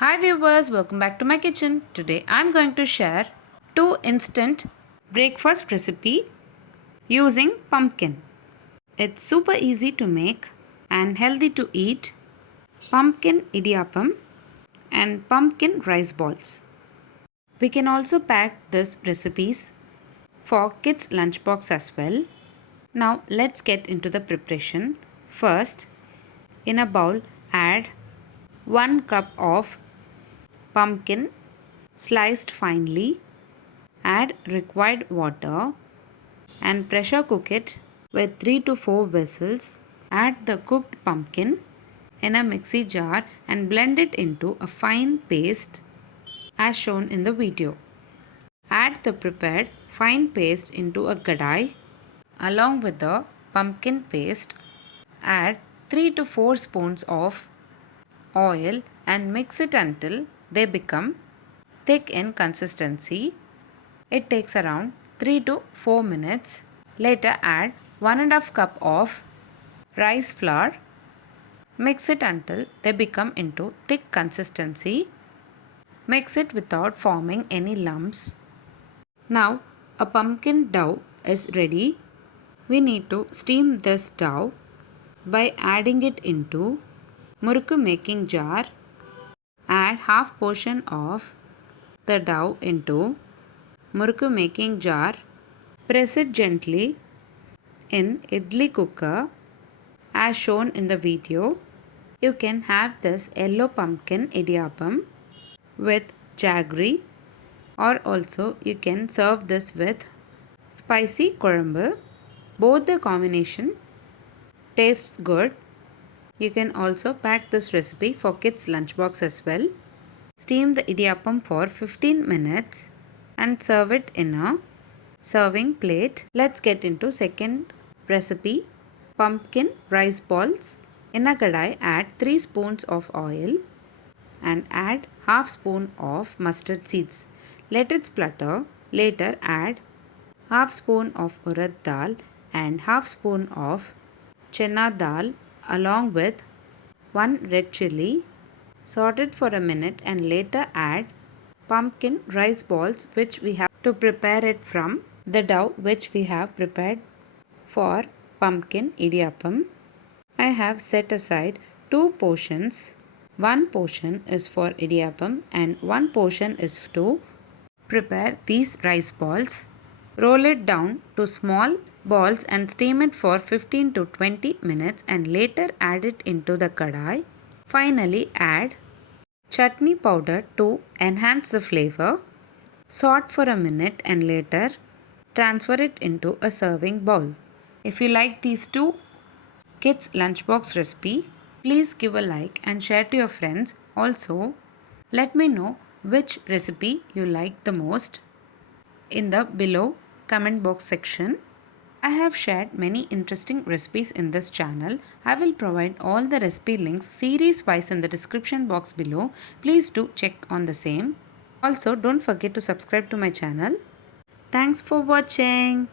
Hi viewers, welcome back to my kitchen. Today I'm going to share two instant breakfast recipe using pumpkin. It's super easy to make and healthy to eat. Pumpkin idiyappam and pumpkin rice balls. We can also pack these recipes for kids lunchbox as well. Now let's get into the preparation. First, in a bowl add 1 cup of pumpkin sliced finely, add required water and pressure cook it with 3 to 4 whistles. Add the cooked pumpkin in a mixie jar and blend it into a fine paste as shown in the video. Add the prepared fine paste into a kadai along with the pumpkin paste. Add 3 to 4 spoons of oil and mix it until they become thick in consistency. It takes around 3 to 4 minutes. Later add 1.5 cup of rice flour. Mix it until they become into thick consistency. Mix it without forming any lumps. Now a pumpkin dough is ready. We need to steam this dough by adding it into murukku making jar. Add half portion of the dough into murukku making jar. Press it gently in idli cooker as shown in the video. You can have this yellow pumpkin idiyappam with jaggery, or also you can serve this with spicy kuzhambu. Both the combination tastes good. You can also pack this recipe for kids lunchbox as well. Steam the idiyappam for 15 minutes and serve it in a serving plate. Let's get into second recipe, pumpkin rice balls. In a kadai add 3 spoons of oil and add half spoon of mustard seeds. Let it splutter. Later add half spoon of urad dal and half spoon of chana dal along with 1 red chilli. Saute it for a minute and later add pumpkin rice balls which we have to prepare it from the dough which we have prepared for pumpkin idiyappam. I have set aside 2 portions. One portion is for idiyappam and one portion is to prepare these rice balls. Roll it down to small balls and steam it for 15 to 20 minutes and later add it into the kadai. Finally add chutney powder to enhance the flavor. Saute for a minute and later transfer it into a serving bowl. If you like these two kids lunchbox recipe, please give a like and share to your friends. Also, let me know which recipe you like the most in the below comment box section. I have shared many interesting recipes in this channel. I will provide all the recipe links series wise in the description box below. Please do check on the same. Also, don't forget to subscribe to my channel. Thanks for watching.